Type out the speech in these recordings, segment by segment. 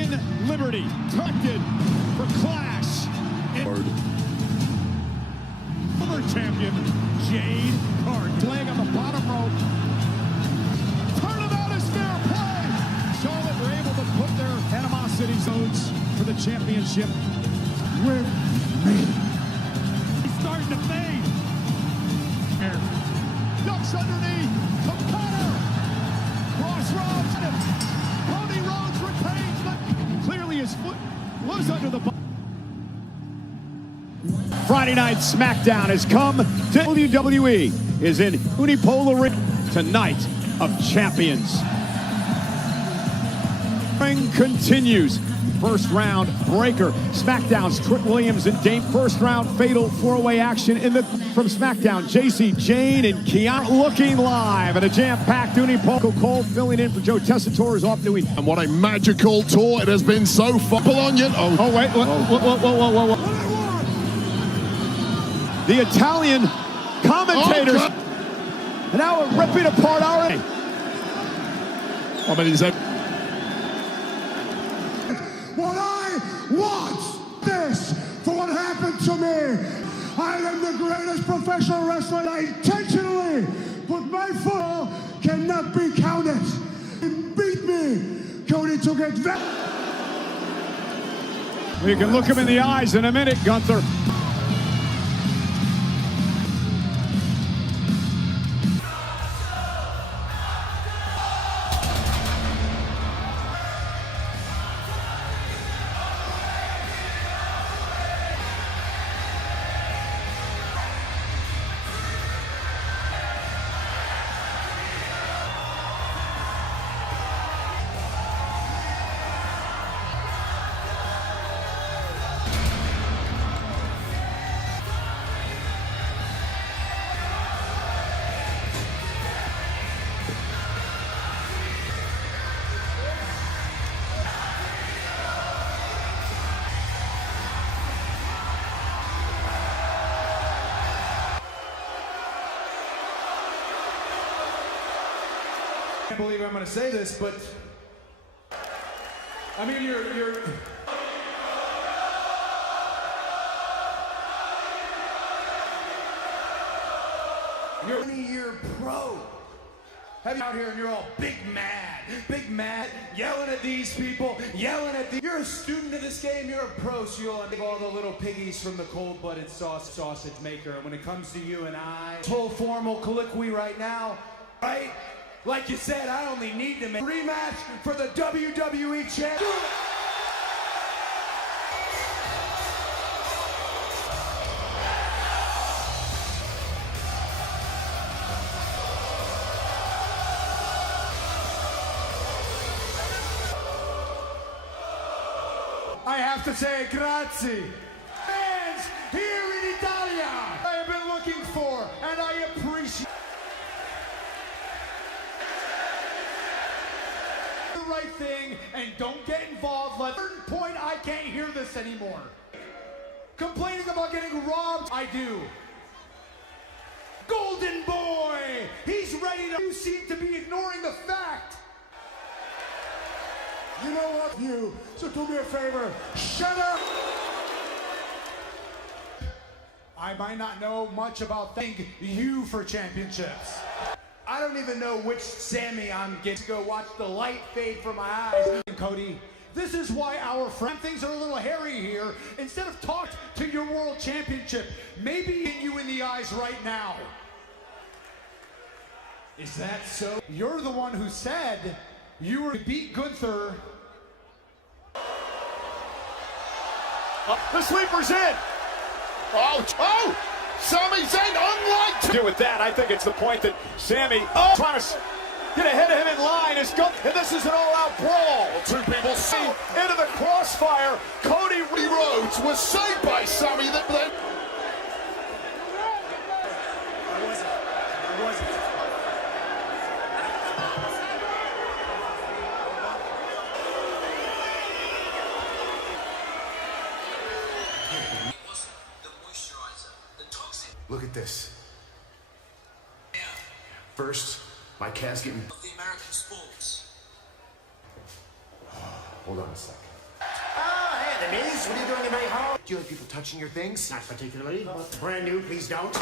Italian Liberty, tucked for clash. Former champion, Jade Cargill. Laying on the bottom rope. Turnabout is fair play. Charlotte were able to put their animosity zones for the championship with me. He's starting to fade. Ducks underneath. Cutter. Crossroads. Cody Rhodes retains, but clearly his foot was under the ball. Friday Night SmackDown has come to WWE, is in unipolar ring tonight of champions. Ring continues. First round breaker. SmackDown's Trick Williams and Dame. First round fatal four-way action from SmackDown. JC, Jane, and Kiana looking live at a jam-packed unipolar. Cole filling in for Joe Tessitore is off doing. And what a magical tour it has been so far. Oh wait, whoa. The Italian commentators and now we're ripping apart already. I mean, he's what I want this for what happened to me. I am the greatest professional wrestler. I intentionally put my foot on, cannot be counted. He beat me. Cody took it back. You can look him in the eyes in a minute, Gunther. I can't believe I'm going to say this, but I mean, you're 20-year pro. Have you out here and you're all big mad, yelling at these people, yelling at the. You're a student of this game, you're a pro, so you'll have all the little piggies from the cold-blooded sausage maker. And when it comes to you and I, this whole formal colloquy right now, right? Like you said, I only need to make a rematch for the WWE champion. I have to say grazie. Fans here in Italia, I have been looking for, and I appreciate the right thing, and don't get involved. At a certain point, I can't hear this anymore. Complaining about getting robbed, I do. Golden Boy, he's ready to. You seem to be ignoring the fact. You know what, you? So do me a favor, shut up! I might not know much about thank you for championships. I don't even know which Sammy I'm getting to go watch the light fade from my eyes. Cody, this is why our friend things are a little hairy here. Instead of talk to your world championship, maybe in you in the eyes right now. Is that so? You're the one who said you were to beat Gunther. The sleeper's in. Oh! Sami's in, unlike To do with that, I think it's the point that Sammy trying to get ahead of him in line is going, and this is an all-out brawl. two people see Into the crossfire, Cody Rhodes was saved by Sami. I wasn't. Look at this. First, my calf's getting. The American sports. Hold on a second. Denise, what are you doing in my home? Do you like people touching your things? Not particularly. Brand new, please don't.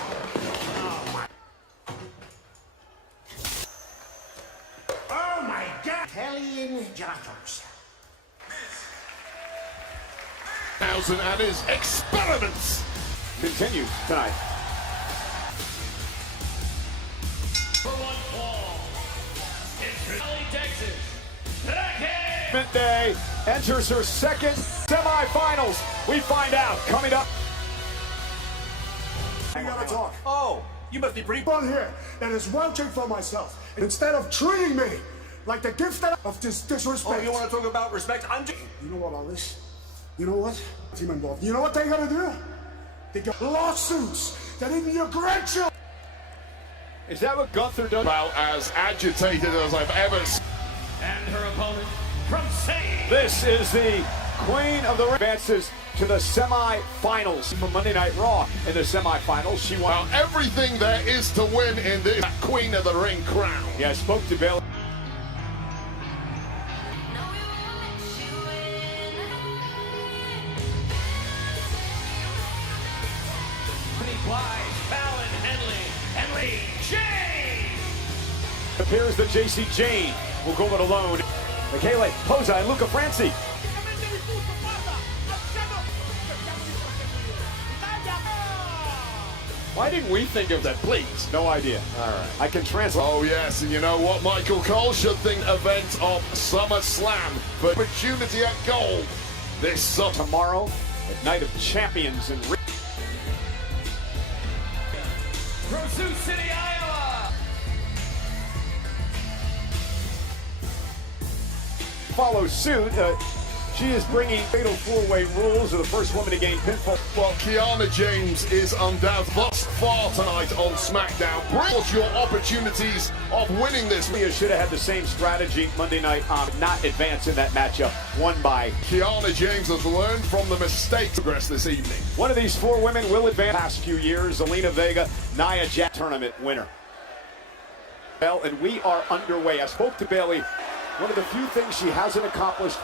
Oh my God! Italian gelatos. Thousand and his experiments Continues tonight. For one fall, it's Valley, Texas. Day enters her second semifinals. We find out coming up. We gotta talk. Oh, you must be pretty. One here that is watching for myself. And instead of treating me like the gift of this disrespect. Oh, you want to talk about respect? I'm just. You know what, Alice? You know what? Team involved. You know what they gotta do? They got lawsuits that even your grandchildren. Is that what Gunther does? about as agitated as I've ever seen. And her opponent from Sage. This is the Queen of the Ring. Advances to the semifinals for Monday Night Raw. In the semifinals, she won. Well, everything there is to win in this Queen of the Ring crown. Yeah, I spoke to Bayley. Wise, Fallon, Henley, Jane. Appears that JC Jane will go it alone. Michele Posa and Luca Franci. Why didn't we think of that, please? No idea. All right. I can translate. Oh, yes, and you know what? Michael Cole should think event of SummerSlam, but opportunity at goal this summer. Tomorrow at Night of Champions in From Sioux City, Iowa. follow suit. She is bringing fatal four-way rules of the first woman to gain pinfall. Well, Kiana James is undoubtedly thus far tonight on SmackDown. Bring your opportunities of winning this. Mia should have had the same strategy Monday night on not advance in that matchup. Won by Kiana James has learned from the mistakes progress this evening. one of these four women will advance. Past few years, Zelina Vega, Nia Jax tournament winner. Well, and we are underway. I spoke to Bayley. One of the few things she hasn't accomplished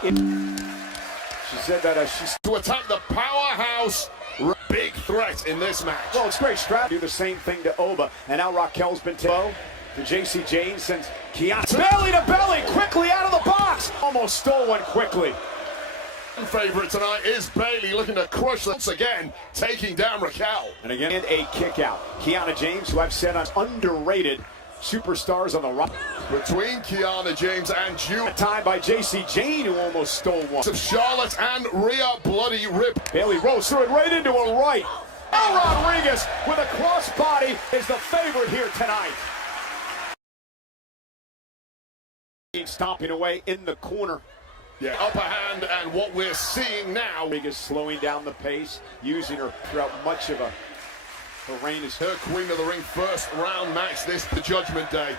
she said that she's To attack the powerhouse, big threat in this match. well, it's great strategy. Do the same thing to Oba, and now Raquel's been to JC Jane since Kiana. Belly to belly, quickly out of the box. Almost stole one quickly. Favorite tonight is Bayley looking to crush once again, taking down Raquel. And again, a kick out. Kiana James, who I've said is underrated superstars on the rock. Between Kiana James and June. Time by JC Jane, who almost stole one. Of Charlotte and Rhea Bloody Rip. Bayley rose through it right into a right. Rodriguez with a crossbody is the favorite here tonight. Stomping away in the corner. Yeah, upper hand, and what we're seeing now. Rodriguez slowing down the pace, using her throughout much of her reign as Her Queen of the Ring first round match this the Judgment Day.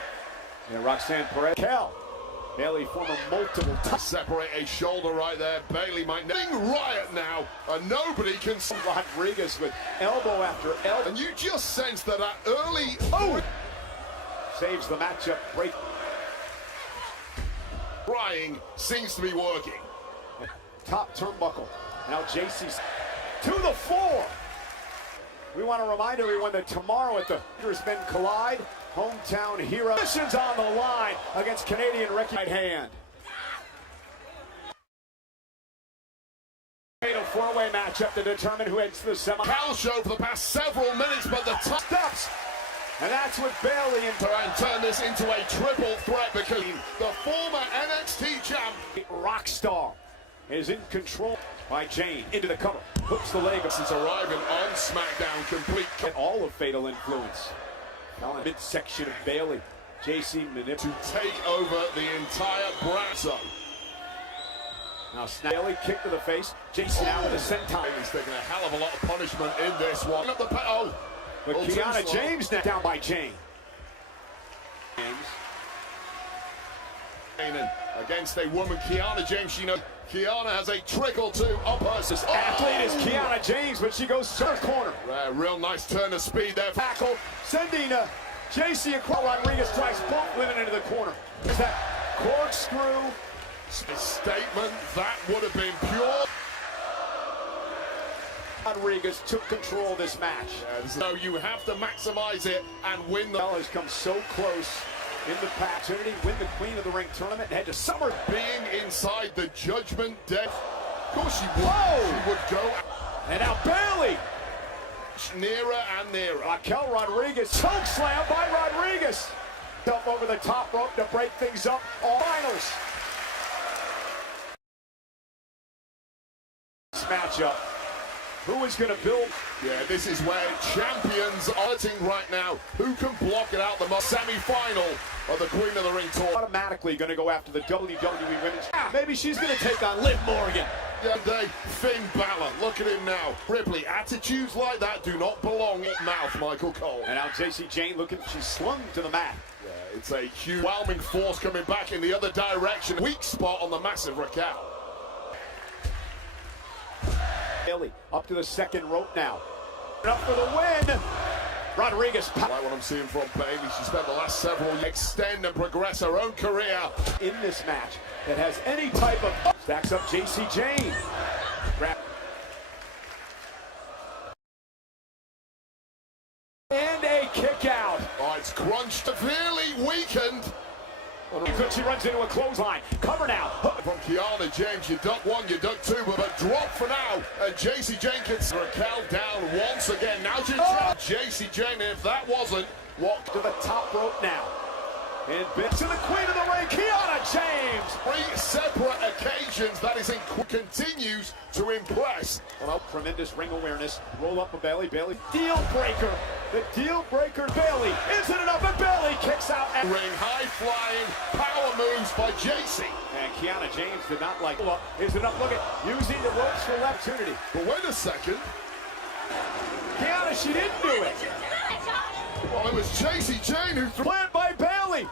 and Roxanne Perez. Cal. Bayley former multiple times. Separate a shoulder right there. Bayley might riot now, and nobody can. Rodriguez with elbow after elbow. And you just sense that early. Oh! Saves the matchup break. Trying seems to be working. Top turnbuckle. Now JC's to the floor. We want to remind everyone that tomorrow at the Men Collide, hometown hero missions on the line against Canadian right hand. Fatal four-way matchup to determine who heads to the semi. Cal show for the past several minutes, but the top Steps. And that's what Bayley and turn this into a triple threat because the former NXT champ rock star is in control by Jane into the cover. Hooks the leg. since arriving on SmackDown complete. Get all of Fatal Influence. Now in the midsection of Bayley. JC manipulates To take over the entire brand zone. Now Bayley kick to the face. JC now with a senton. He's taking a hell of a lot of punishment in this one. Up the But too Kiana slow. James now down by Jane. And against a woman, Kiana James, you know, Kiana has a trick or two up her. This athlete is Kiana James, but she goes to her corner. Real nice turn of speed there. Tackle, sending JC across. Rodriguez tries both women into the corner. Is that corkscrew? Statement that would have been pure. Rodriguez took control of this match. So you have to maximize it and win the... Has come so close in the opportunity, win the Queen of the Ring tournament, and head to Summer. Being inside the Judgment Day. Of course she would. Whoa! She would go. And now Bayley. Nearer and nearer. Raquel Rodriguez, choke slam by Rodriguez. Up over the top rope to break things up. All finals. This matchup. Who is going to build? Yeah, this is where champions are hurting right now. Who can block it out? The semi-final of the Queen of the Ring tour. Automatically going to go after the WWE Women's. Maybe she's going to take on Liv Morgan. Yeah, Finn Balor, look at him now. Ripley, attitudes like that do not belong at mouth, Michael Cole. And now J.C. Jane looking, she's slung to the mat. Yeah, it's a huge overwhelming force coming back in the other direction. Weak spot on the massive Raquel. Bayley up to the second rope now. Up for the win. Rodriguez. I like what I'm seeing from Bayley. She spent the last several years extend and progress her own career. In this match that has any type of... Stacks up J.C. Jane. And a kick out. Oh, it's crunched, severely weakened. She runs into a clothesline. Cover now. From Kiana James, you duck one, you duck two, but drop for now. And J.C. Jenkins, Raquel down once again. Now J.C. Jane, if that wasn't, walk to the top rope now. And bit to the Queen of the Ring, Kiana James. 3 separate occasions, that is continues to impress. Tremendous ring awareness. Roll up of Bayley. Bayley. Deal breaker. The deal breaker. Bayley. Isn't enough, and Bayley kicks out. And ring high flying power moves by JC. And Kiana James did not like. Is enough. Look at using the ropes for opportunity. But wait a second. Kiana, she didn't do it. Well, it was JC Jane who threw it by Bayley.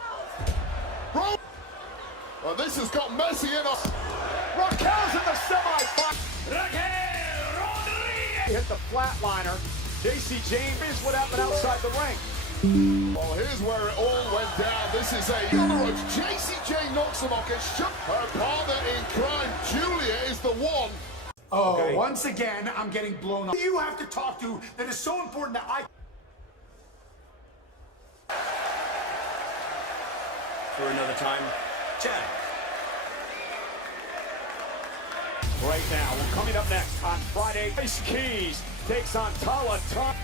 Well, this has got messy in us. Raquel's in the semi-final. Hit the flatliner. J.C. James is what happened outside the ring. Well, here's where it all went down. This is on the ropes. J.C. Jane knocks him off, gets shook. Her partner in crime, Julia, is the one. Oh, okay. Once again, I'm getting blown up. You have to talk to that is so important that I... For another time, Chad. Right now, well, coming up next on Friday, Ice Keys takes on Tala Tonga.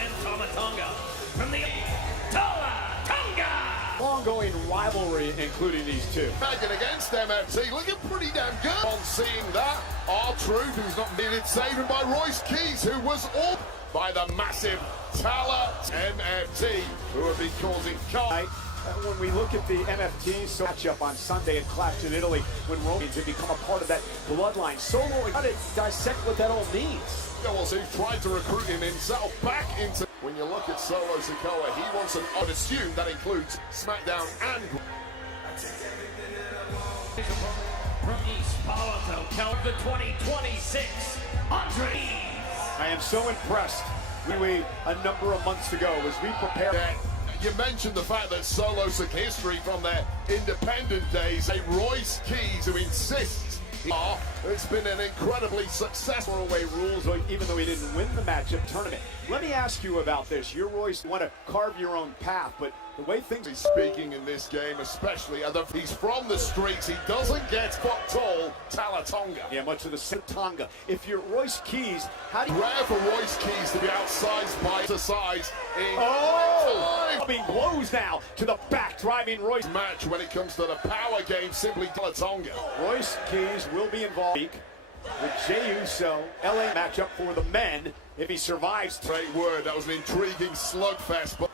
and Tomatonga from the Tala Tonga. Long-going rivalry, including these two. Bagging against MFT, looking pretty damn good. On seeing that, R-Truth, who's not needed saving by Royce Keys, who was all by the massive Tala MFT, who have been causing chaos. When we look at the MFT matchup on Sunday in Clash in Italy, when Romans have become a part of that bloodline, Solo, how to dissect what that all means. Yeah, well, so he tried to recruit him himself back into... When you look at Solo Sikoa, he wants an... I'd assume that includes SmackDown and... From East Palo Alto, count the 2026, Andre. I am so impressed. We a number of months ago as we prepared... You mentioned the fact that Solo's history from their independent days. A Royce Keys who insists it's been an incredibly successful away rules, even though he didn't win the matchup tournament. Let me ask you about this. You're Royce, you want to carve your own path, but the way things... He's speaking in this game, especially, he's from the streets. He doesn't get fucked all Tala Tonga. Yeah, much of the same Tonga. If you're Royce Keys, how do you... Rare for Royce Keys to be outsized by the size in time. Being blows now to the back, driving Royce. Match when it comes to the power game, simply Tala Tonga. Royce Keys will be involved with Jey Uso. LA matchup for the men if he survives. Great word, that was an intriguing slugfest, but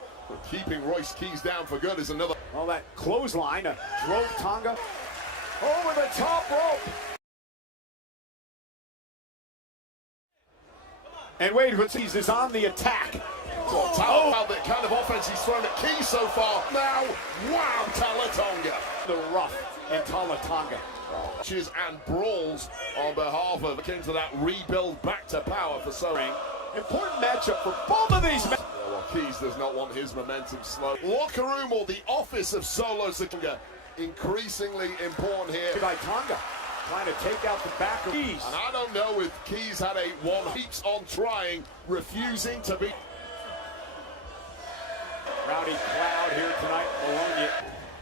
keeping Royce Keys down for good is another. Well, that clothesline drove Tonga over the top rope. And Wade Keys is on the attack. About the kind of offense he's thrown at Keys so far. Now, wow, Tala Tonga. The rough and Tonga. And brawls on behalf of into that rebuild back to power for Soring. Important matchup for both of these men. Well, Keys does not want his momentum slow. Locker room or the office of Solo Sikoa increasingly important here. By Tonga, trying to take out the back of Keys. And I don't know if Keys had a one keeps on trying, refusing to be. Rowdy Cloud here tonight. Bologna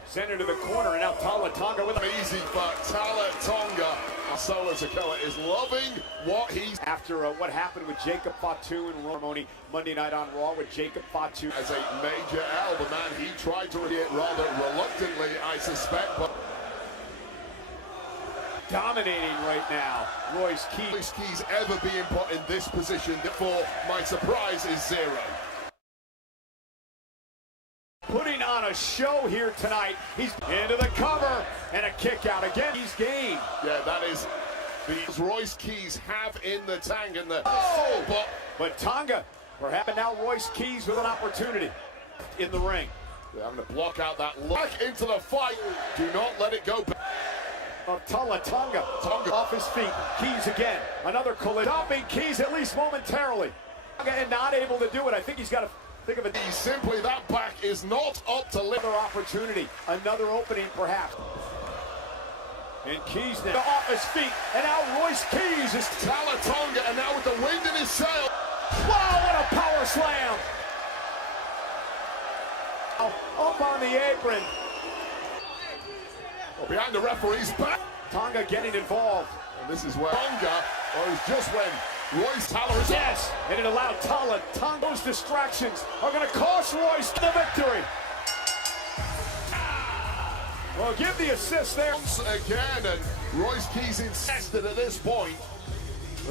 sent into the corner, and now Tonga with easy for Tonga. Solo Sikoa is loving what he's after what happened with Jacob Fatu and Romani Monday night on Raw with Jacob Fatu as a major L. The man he tried to read it rather reluctantly, I suspect, but dominating right now. Royce Keys. Royce Keys ever being put in this position, therefore my surprise is zero. Putting on a show here tonight. He's into the cover and a kick out again. He's game. Yeah, that is the Royce Keys have in the tank and the but Tonga, perhaps now Royce Keys with an opportunity in the ring. Yeah, I'm going to block out that look into the fight. Do not let it go back. Tonga off his feet. Keys again. Another collision. Stopping Keys at least momentarily. And not able to do it. I think he's got to think of it. Simply that back is not up to live. Another opportunity. Another opening perhaps. And Keys now off his feet. And now Royce Keys is Tonga, and now with the wind in his sail. Wow, what a power slam. Up on the apron. Behind the referee's back. Tonga getting involved. And this is where Tonga, or it's just when Royce Tyler is yes, and it allowed Tonga's distractions are going to cost Royce the victory. Well, give the assist there. Once again, and Royce Keys insisted at this point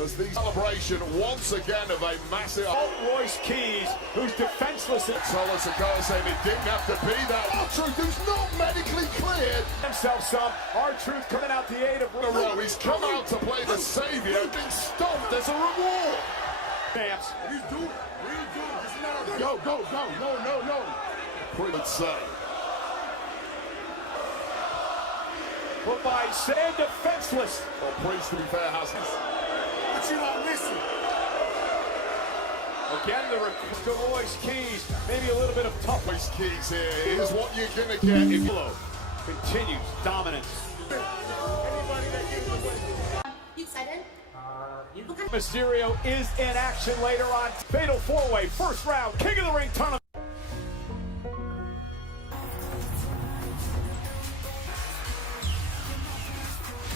as the celebration once again of a massive. Royce Keys, who's defenseless. Solo Sikoa saying it didn't have to be that. R-Truth, who's not medically cleared. Himself some. R-Truth coming out the aid of He's come out to play the savior. Being stomped as a reward. Champs. He's doing it. What are you doing? This is not a no. Pretty say. Put by Sam defenseless. Well, Prince, to be fair, has But you're not missing. Again, the request to Royce Keys. Maybe a little bit of tough. Royce Keys here. Here's what you're going to get if you continues dominance. You excited? Mysterio is in action later on. Fatal four-way, first round, King of the Ring tournament.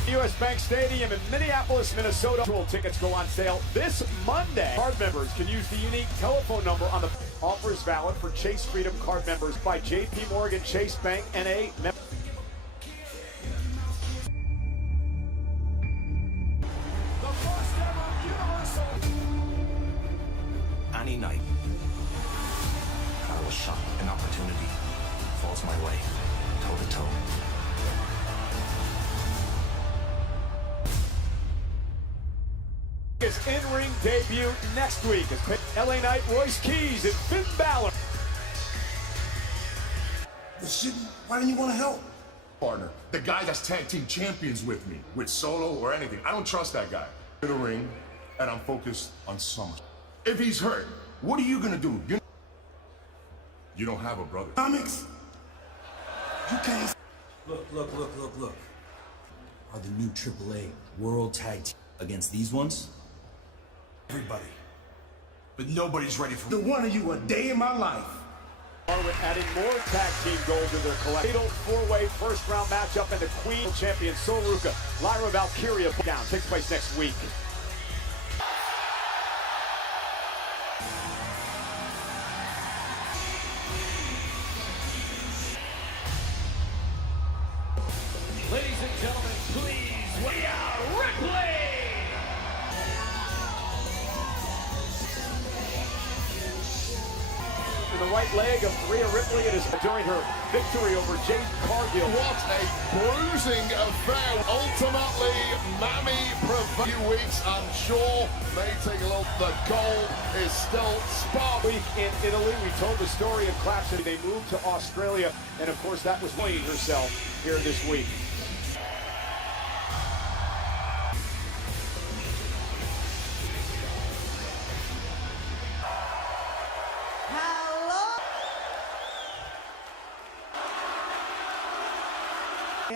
US Bank Stadium in Minneapolis, Minnesota. Tickets go on sale this Monday. Card members can use the unique telephone number on the offers valid for Chase Freedom card members by JP Morgan Chase Bank NA. Any night, I will shot an opportunity falls my way, toe to toe. His in-ring debut next week as LA Knight, Royce Keys, and Finn Balor. Why don't you want to help? Partner, the guy that's tag team champions with me, with Solo or anything. I don't trust that guy. In the ring, and I'm focused on Summer. If he's hurt, what are you gonna do? You don't have a brother. Comics? You can't. Look. Are the new AAA World Tag Team against these ones? Everybody. But nobody's ready for the one of you a day in my life. Adding more tag team gold to their collection. Fatal four-way first round matchup and the Queen champion Soruka, Lyra Valkyria down. Takes place next week. Ladies and gentlemen, please, Rhea Ripley! In the right leg of Rhea Ripley, it is during her victory over Jade Cargill. What a bruising affair. Ultimately, Mammy prevailed. Few weeks, I'm sure, may take a little. The goal is still spot. Week in Italy, we told the story of Clap City. They moved to Australia, and of course, that was playing herself here this week.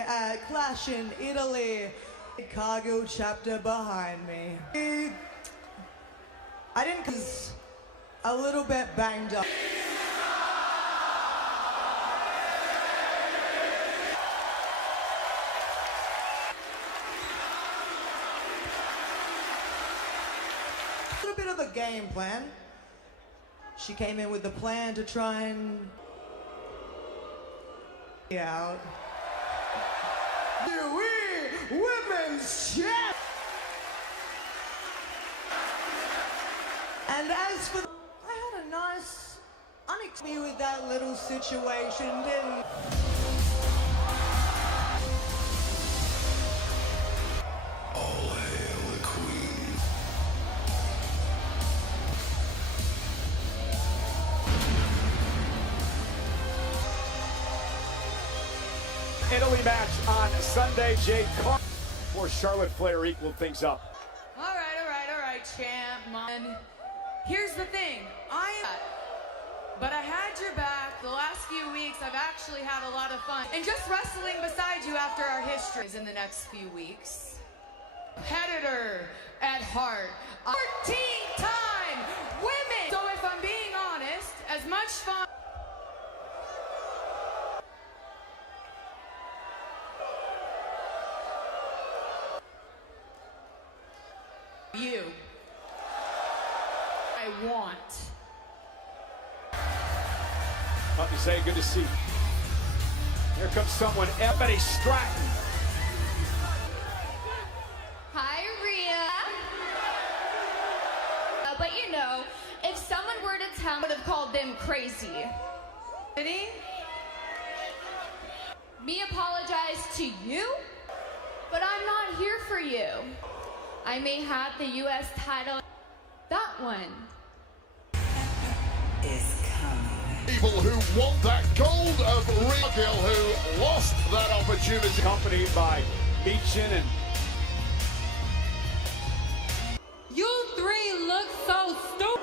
At Clash in Italy, Chicago chapter behind me. I didn't cause a little bit banged up. A little bit of a game plan. She came in with the plan to try and out. WWE Women's Champ. And as for, I had a nice, unexpected with that little situation, didn't? All hail the queen. Italy match on Sunday. Jade Cargill for Charlotte Flair equaled things up. All right, champ. Man. Here's the thing. But I had your back. The last few weeks, I've actually had a lot of fun. And just wrestling beside you after our histories in the next few weeks. Competitor at heart. 14-time women. So if I'm being honest, as much fun. You. I want. About to say, good to see. Here comes someone, Ebony Stratton. Hi, Rhea. But you know, if someone were to tell me, I would have called them crazy. Ready? Me apologize to you, but I'm not here for you. I may have the U.S. title. That one Is coming. People who want that gold of Cargill, who lost that opportunity. Accompanied by Meechin and You three look so stupid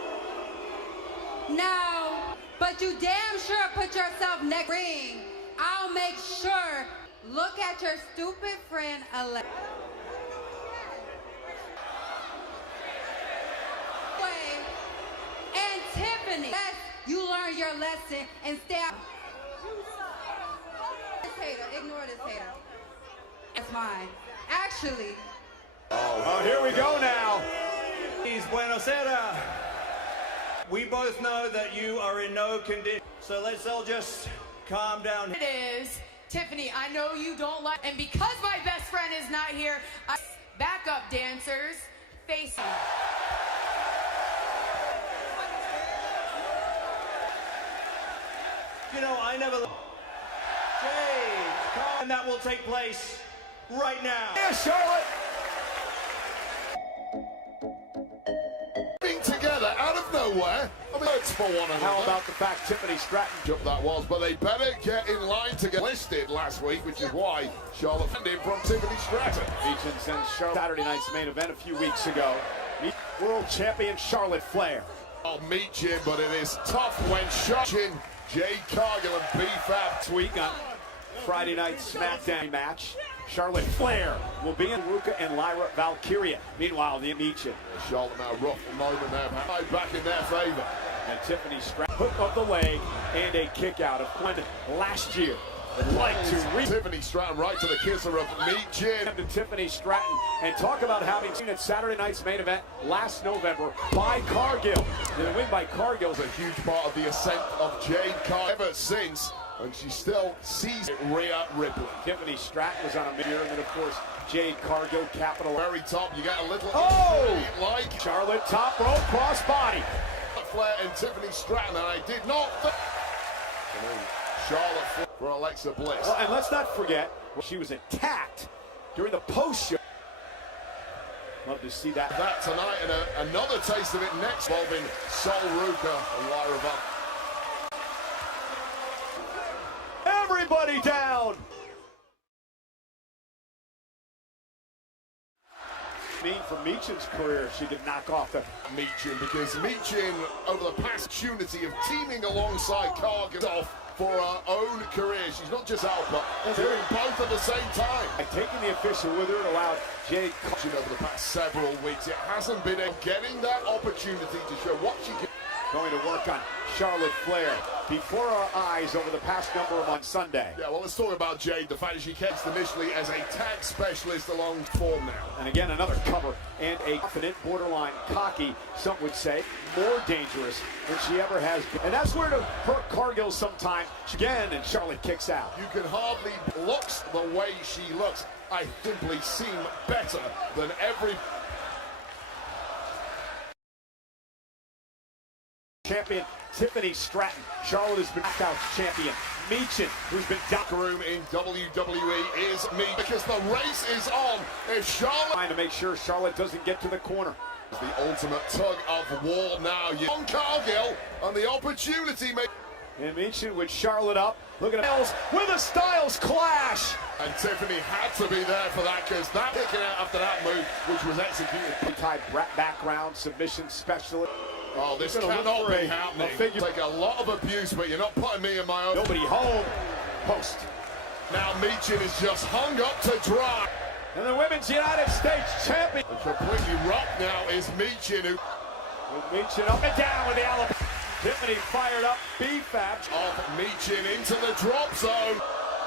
now, but you damn sure put yourself next ring. I'll make sure. Look at your stupid friend Alexa. And Tiffany, yes, you learn your lesson and stay out. This hater, ignore this hater. That's mine. Actually. oh, here we go now. Buenos Aires. We both know that you are in no condition, so let's all just calm down. It is. Tiffany, I know you don't like, and because my best friend is not here, backup dancers facing. You know, I never. Jade, and that will take place right now. Yeah, Charlotte. Being together out of nowhere. I mean, it's for one another. How about the fact Tiffany Stratton Jump that was, but they better get in line to get listed last week, which is why Charlotte found him from Tiffany Stratton. Meechin sends Charlotte Saturday night's main event a few weeks ago. World champion Charlotte Flair. I'll meet you, but it is tough when Jade Cargill and B-Fab This week on Friday night SmackDown match, Charlotte Flair will be in Ruka and Lyra Valkyria. Meanwhile, the Meechin. Charlotte now rough moment there, back in their favor. And Tiffany Stratton, hook of the leg and a kick out of Quinn last year. Would like to Tiffany Stratton right to the kisser of Meechin. To Tiffany Stratton and talk about having seen at Saturday night's main event last November by Cargill. The win by Cargill is a huge part of the ascent of Jade Cargill ever since, and she still sees it. Rhea Ripley. Tiffany Stratton was on a mirror, and then of course Jade Cargill capital. Very top, you get a little like Charlotte top rope cross body. Flair and Tiffany Stratton, and I did not think Charlotte for Alexa Bliss. Well, and let's not forget, she was attacked during the post-show. Love to see that. That tonight, and another taste of it next, involving Sol Ruka and Lyra Valkyrie. Everybody down! For Meechin's career, she did knock off the Meechin, because Meechin, over the past opportunity of teaming alongside Cargill for her own career. She's not just out, but doing both at the same time. Taking the official with her, it allowed Jade over the past several weeks. It hasn't been getting that opportunity to show what she can. Going to work on Charlotte Flair before our eyes over the past number of months Sunday. Yeah, well, let's talk about Jade. The fact that she cast initially as a tag specialist along form now. And again, another cover and a confident, borderline cocky, some would say, more dangerous than she ever has been. And that's where to hurt Cargill sometimes. Again, and Charlotte kicks out. You can hardly look the way she looks. I simply seem better than every champion. Tiffany Stratton. Charlotte has been knockout champion. Meechin, who's been locker room in WWE, is me, because the race is on. If Charlotte trying to make sure Charlotte doesn't get to the corner. The ultimate tug of war now. On Cargill, and the opportunity may. And Meechin with Charlotte up. Look at Styles with a Styles clash. And Tiffany had to be there for that, because that kicking out after that move, which was executed. Type background submission specialist. Oh, this cannot be happening. Take a lot of abuse, but you're not putting me in my own. Nobody home. Post. Now Meechin is just hung up to dry. And the Women's United States Champion. Completely rocked now is Meechin, who. With Meechin up and down with the Alabama. Tiffany fired up. B-Fab. Off Meechin into the drop zone.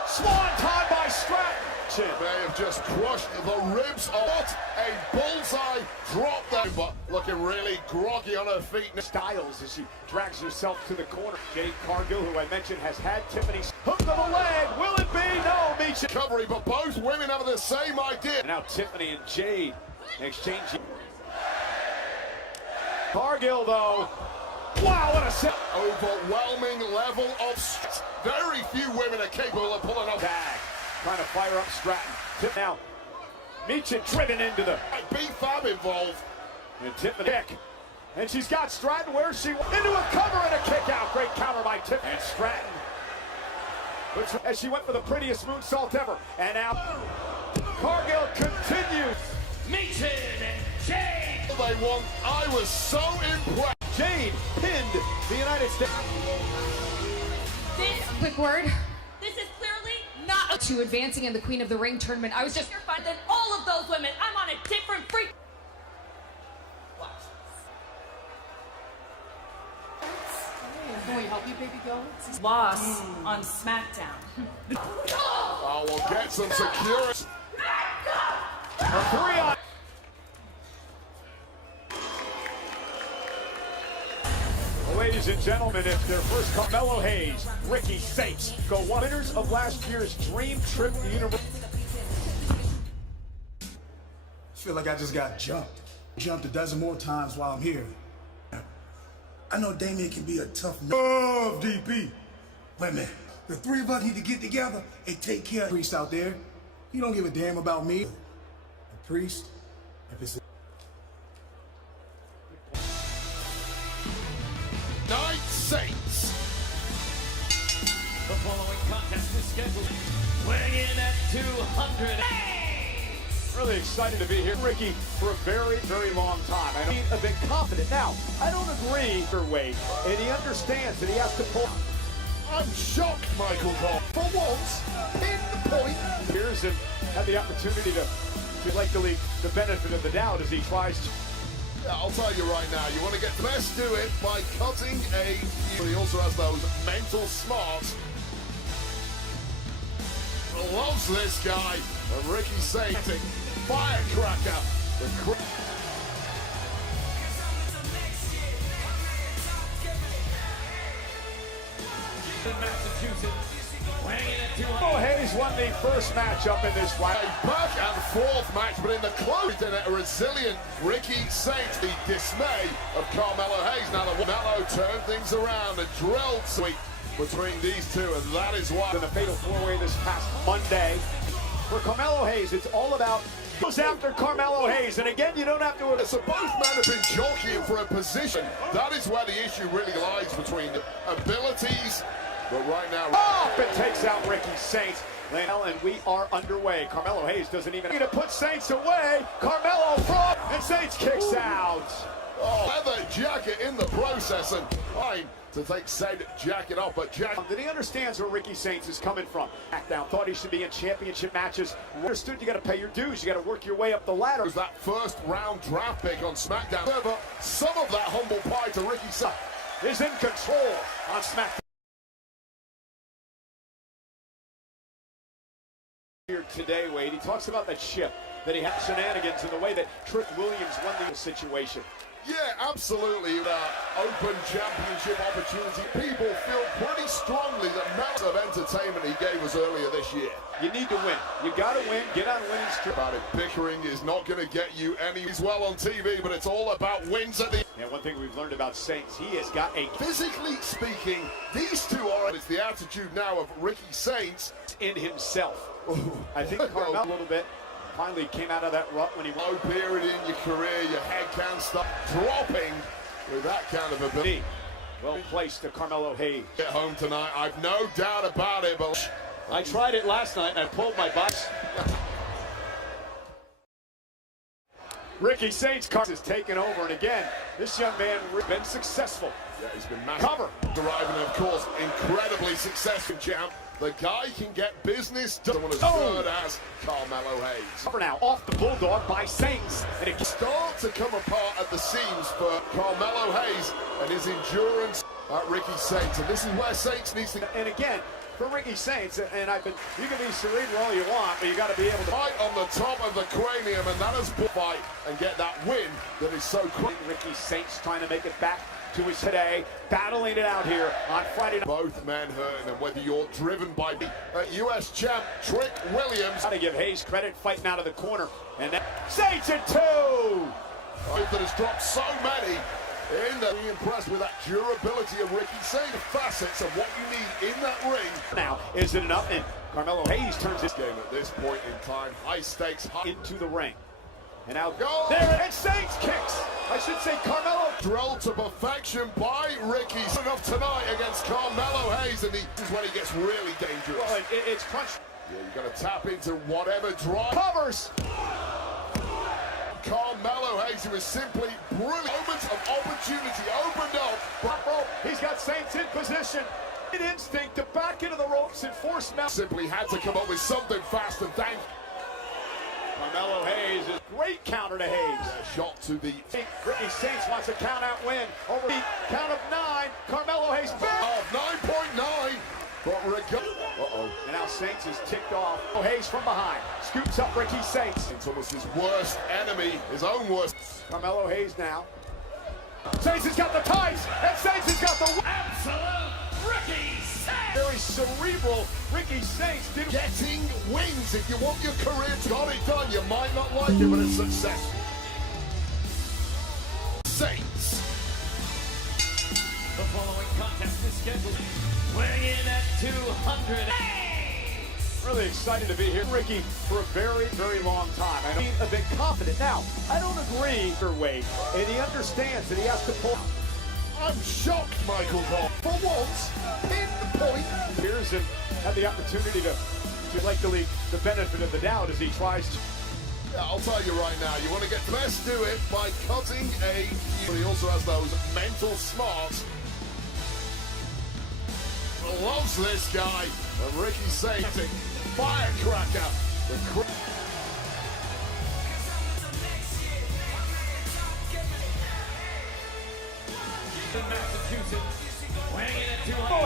Swan time by Stratton. They have just crushed the ribs of what a bullseye drop there, but looking really groggy on her feet. Styles as she drags herself to the corner. Jade Cargill, who I mentioned, has had Tiffany's hook to the leg. Will it be? No, Meechin. Recovery, but both women have the same idea. And now Tiffany and Jade exchanging. Cargill, though. Wow, what a set. Overwhelming level of stress. Very few women are capable of pulling off. Tag. Trying to fire up Stratton. Now, Meechin driven into the B-Fab involved. And Tiffany kick. And she's got Stratton where she wants. Into a cover and a kick out. Great counter by Tiffany. And Stratton. As she went for the prettiest moonsault ever. And now Cargill continues. Meechin and Jade. They won. I was so impressed. Jade pinned the United States. Quick word. This is clearly not to advancing in the Queen of the Ring tournament. I was just more fun than all of those women. I'm on a different freak. Watch. Can we help you, baby girl? Loss on SmackDown. Oh, we'll get some security. A 3-on. Ladies and gentlemen, it's their first Carmelo Hayes, Ricky Saints, go winners of last year's Dream Trip Universe. I feel like I just got jumped. Jumped a dozen more times while I'm here. I know Damien can be a tough love, DP. Wait a minute. The three of us need to get together and take care of the priest out there. He don't give a damn about me. The priest, if it's Night Saints. The following contest is scheduled. Weighing in at 200. Really excited to be here, Ricky, for a very, very long time. I know he's a bit confident. Now, I don't agree with her weight, and he understands that he has to pull. I'm shocked, Michael Cole. For once, pinpoint. Here's and had the opportunity to like the league the benefit of the doubt as he tries to. Yeah, I'll tell you right now, you want to get the best, do it by cutting a. He also has those mental smarts. Loves this guy, and Ricky Saints, firecracker. Oh, Hayes won the first matchup in this fight. A back and forth match, but in the close, a resilient Ricky Saints, the dismay of Carmelo Hayes. Now the Mello turned things around and drilled sweet. between these two, and that is why. In the fatal four-way this past Monday. For Carmelo Hayes, it's all about goes after Carmelo Hayes, and again, you don't have to. So both men have been jockeying for a position. That is where the issue really lies between the abilities. But right now, up and takes out Ricky Saints. And we are underway. Carmelo Hayes doesn't even need to put Saints away. Carmelo from and Saints kicks out. Oh, leather jacket in the process, and fine to take said jacket off, but that he understands where Ricky Saints is coming from. SmackDown thought he should be in championship matches. Understood you got to pay your dues. You got to work your way up the ladder. It was that first round draft pick on SmackDown. However, some of that humble pie to Ricky Saints is in control on SmackDown. Here today, Wade, he talks about that ship that he had shenanigans and the way that Trick Williams won the situation. Yeah, absolutely. Open championship opportunity. People feel pretty strongly that amount of entertainment he gave us earlier this year. You need to win. You got to win. Get on winning streak. About it, bickering is not going to get you any. He's well on TV, but it's all about wins at the. And one thing we've learned about Saints, he has got a. Physically speaking, these two are. It's the attitude now of Ricky Saints in himself. I think Carmelo a little bit. Finally came out of that rut when he low period in your career, your head can't stop dropping with that kind of ability. Well placed to Carmelo Hayes. Get home tonight, I've no doubt about it, but I tried it last night and I pulled my box. Ricky Saints is taken over, and again, this young man has been successful. Yeah, he's been massive. Cover. Deriving, of course, incredibly successful champ. The guy can get business done as good as Carmelo Hayes. Cover now, off the Bulldog by Saints. And it start to come apart at the seams for Carmelo Hayes and his endurance at Ricky Saints. And this is where Saints needs to... And again, for Ricky Saints, and you can be cerebral all you want, but you got to be able to... Right on the top of the cranium, and that is fight and get that win that is so quick. Ricky Saints trying to make it back to his today, battling it out here on Friday night. Both men hurting, and whether you're driven by the U.S. champ Trick Williams. Got to give Hayes credit fighting out of the corner, and then Saints at 2. That has dropped so many. Really impressed with that durability of Ricky Saints. Facets of what you need in that ring. Now, is it enough? And Carmelo Hayes turns this game at this point in time. High stakes. Into the ring. And now go there, and Saints kicks. I should say Carmelo. Drilled to perfection by Ricky. Enough tonight against Carmelo Hayes, and this is when he gets really dangerous. Well, it's crunch. Yeah, you got to tap into whatever drive. Covers. Carmelo Hayes, who is simply brilliant. Moments of opportunity opened up. But he's got Saints in position. An instinct to back into the ropes and force Mel. Simply had to come up with something fast and thank. Carmelo Hayes is great counter to Hayes. Shot to the. Ricky Saints wants a count out win. Over the count of 9. Carmelo Hayes. Of 9.9. But And now Saints is ticked off. Hayes from behind. Scoops up Ricky Saints. It's almost his worst enemy, his own worst. Carmelo Hayes now. Saints has got the ties, and Saints has got the absolute Ricky Saints. Very cerebral Ricky Saints getting wins. If you want your career to got it done, you might not like it, but it's successful. Saints. The following contest is scheduled. Weighing in at 200. Really excited to be here, Ricky, for a very, very long time. I know he's a bit confident. Now, I don't agree with Wade, and he understands that he has to pull. I'm shocked, Michael Cole. For once, pinpoint. Here's him had the opportunity to like the benefit of the doubt as he tries to. Yeah, I'll tell you right now, you want to get the best, do it by cutting a. But he also has those mental smarts. Loves this guy, Ricky Saints, firecracker.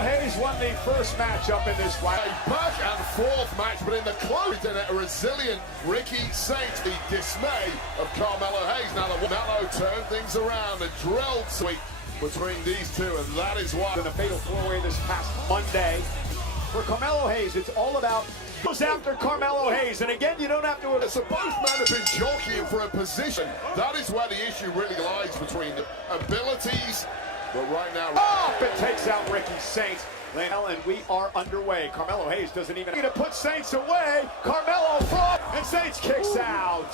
Hayes won the first matchup in this fight. A back and forth match, but in the close, a resilient Ricky Saints. The dismay of Carmelo Hayes. Now the Mello turned things around and drilled sweep between these two, and that is why. In the fatal four-way this past Monday. For Carmelo Hayes, it's all about goes after Carmelo Hayes, and again, you don't have to. So both men have been jockeying for a position. That is where the issue really lies between the abilities. But right now, up and takes out Ricky Saints. And we are underway. Carmelo Hayes doesn't even to put Saints away. Carmelo front, and Saints kicks out.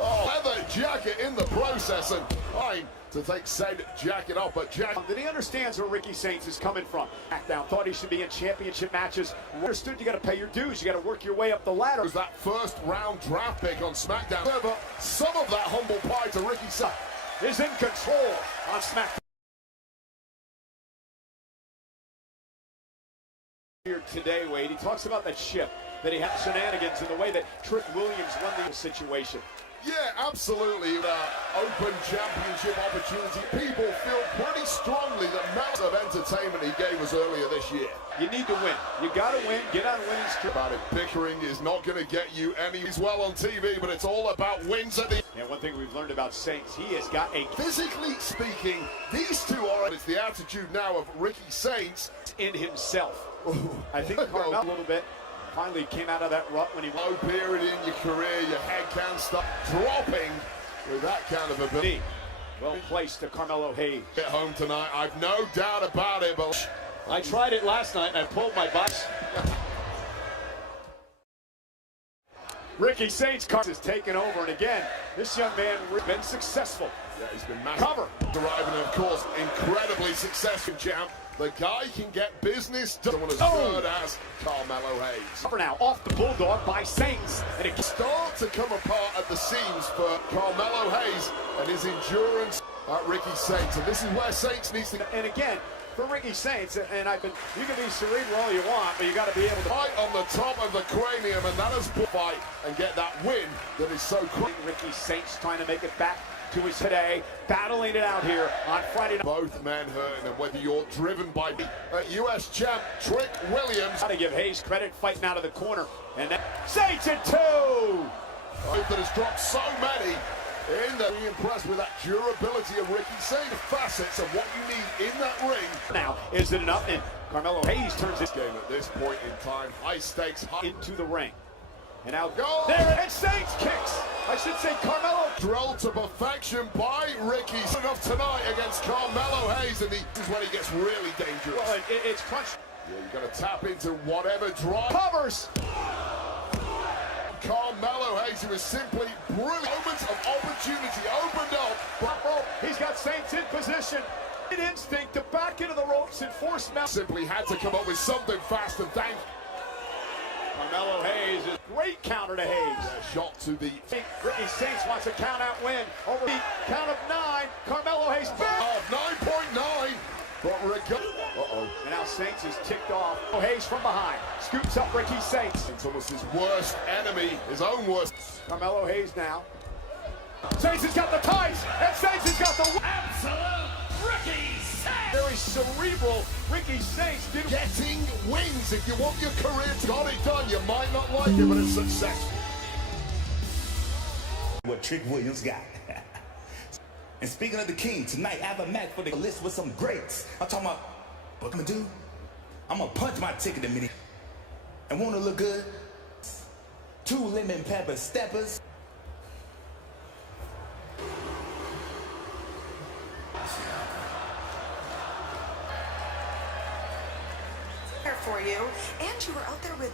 Oh, leather jacket in the process, and fine to take said jacket off, but that he understands where Ricky Saints is coming from. SmackDown thought he should be in championship matches. Understood you got to pay your dues. You got to work your way up the ladder. Was that first round draft pick on SmackDown. However, some of that humble pie to Ricky Saints is in control on SmackDown. Here today, Wade, he talks about that ship that he had shenanigans and the way that Trick Williams won the situation. Yeah, absolutely. Open championship opportunity. People feel pretty strongly that amount of entertainment he gave us earlier this year. You need to win. You got to win. Get on winning streak. About it, bickering is not going to get you any. He's well on TV, but it's all about wins at the. And one thing we've learned about Saints, he has got a. Physically speaking, these two are. It's the attitude now of Ricky Saints in himself. I think Carmelo a little bit. Finally came out of that rut when he low period in your career, your head can't stop dropping with that kind of ability. Well placed to Carmelo Hayes. Get home tonight, I've no doubt about it, but I tried it last night and I pulled my box. Ricky Saints is taking over, and again, this young man has been successful. Yeah, he's been massive. Cover. Deriving, of course, incredibly successful champ. The guy can get business done as good as Carmelo Hayes. Cover now, off the Bulldog by Saints. And it starts to come apart at the seams for Carmelo Hayes and his endurance at Ricky Saints. And this is where Saints needs to... And again, for Ricky Saints, and you can be cerebral all you want, but you got to be able to... Right on the top of the cranium, and that is fight and get that win that is so quick. Ricky Saints trying to make it back to his today, battling it out here on Friday night. Both men hurting, and whether you're driven by U.S. champ Trick Williams. Got to give Hayes credit fighting out of the corner, and then Saints at 2. That has dropped so many. Really impressed with that durability of Ricky Saints. Facets of what you need in that ring. Now, is it enough? And Carmelo Hayes turns this game at this point in time. High stakes into the ring. And now go there, and Saints kicks. I should say Carmelo. Drilled to perfection by Ricky. Enough tonight against Carmelo Hayes, and this is when he gets really dangerous. Well, it's crunch. Yeah, you got to tap into whatever drive. Covers. Carmelo Hayes, who is simply brilliant. Moments of opportunity opened up. He's got Saints in position. Instinct to back into the ropes and force Mel. Simply had to come up with something fast, and thank Carmelo Hayes is great counter to Hayes. Shot to the Ricky Saints wants a count out win over the count of 9. Carmelo Hayes back. 9.9. But and now Saints is ticked off. Hayes from behind scoops up Ricky Saints. It's almost his worst enemy, his own worst. Carmelo Hayes now. Saints has got the ties, and Saints has got the absolute Ricky Saints. Very cerebral Ricky Saints getting wins. If you want your career to got it done, you might not like it, but it's successful. What Trick Williams got. And speaking of the king, tonight I have a match for the list with some greats. I'm talking about what I'm gonna do. I'm gonna punch my ticket in a minute. And wanna look good? 2 lemon pepper steppers. Here for you, and you were out there with.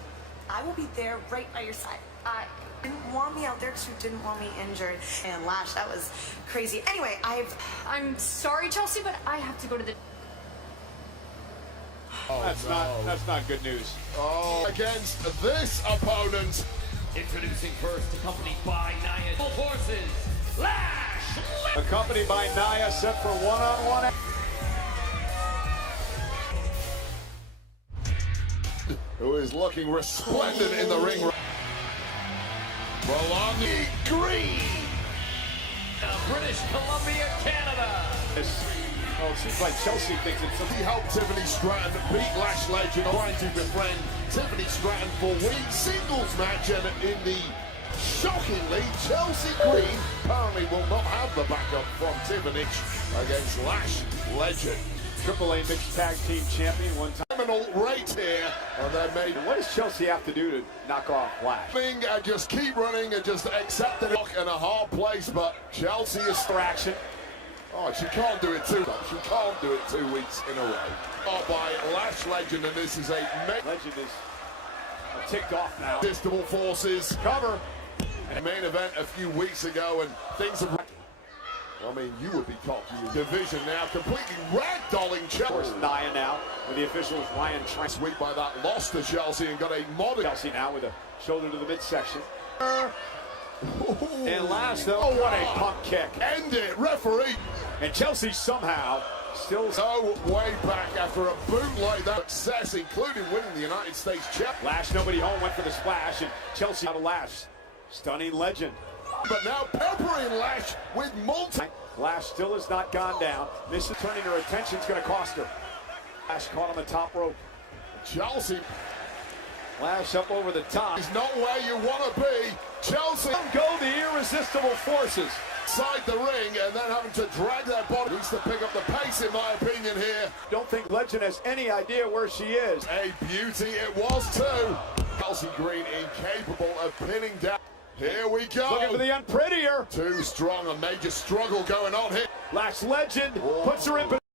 I will be there right by your side. I didn't want me out there because you didn't want me injured. And Lash, that was crazy. Anyway, I'm sorry, Chelsea, but I have to go to the. That's not good news. Against this opponent. Introducing first, accompanied by Nia Full Horses, Lash! Accompanied by Nia, set for one-on-one. Who is looking resplendent in the ring. Belonging green. British Columbia, Canada. It seems like Chelsea thinks it's something. He helped Tiffany Stratton beat Lash Legend, trying to befriend Tiffany Stratton for winning singles match, and in the shockingly Chelsea Green apparently will not have the backup from Tiffany against Lash Legend. AAA mixed tag team champion one time. Criminal right here, and they made. What does Chelsea have to do to knock off Lash? And just keep running and just accept it in a hard place, but Chelsea is distraction. Oh, she can't do it 2 times. She can't do it 2 weeks in a row. by Lash Legend, and this is a Legend is ticked off now. irresistible forces. Cover. And main event a few weeks ago, and things have. I mean, you would be cocky. Division now completely ragdolling Chelsea. Nia now with the officials. Ryan trying sweep by that loss to Chelsea and got a modern. Chelsea now with a shoulder to the midsection. And last though, oh, what a pump kick. End it, referee. And Chelsea somehow still way back after a boot like that. Success, including winning the United States Championships. Lash, nobody home, went for the splash, and Chelsea out of Lash. Stunning Legend. But now peppering Lash with multi. Lash still has not gone down. This is turning her attention. It's going to cost her. Lash caught on the top rope. Chelsea. Lash up over the top. Is not where you want to be. Chelsea. Go the irresistible forces. Side the ring and then having to drag that body. Needs to pick up the pace, in my opinion, here. Don't think Legend has any idea where she is. A beauty it was too. Chelsea Green incapable of pinning down. Here we go. Looking for the unprettier. Too strong, a major struggle going on here. Lash Legend puts her in.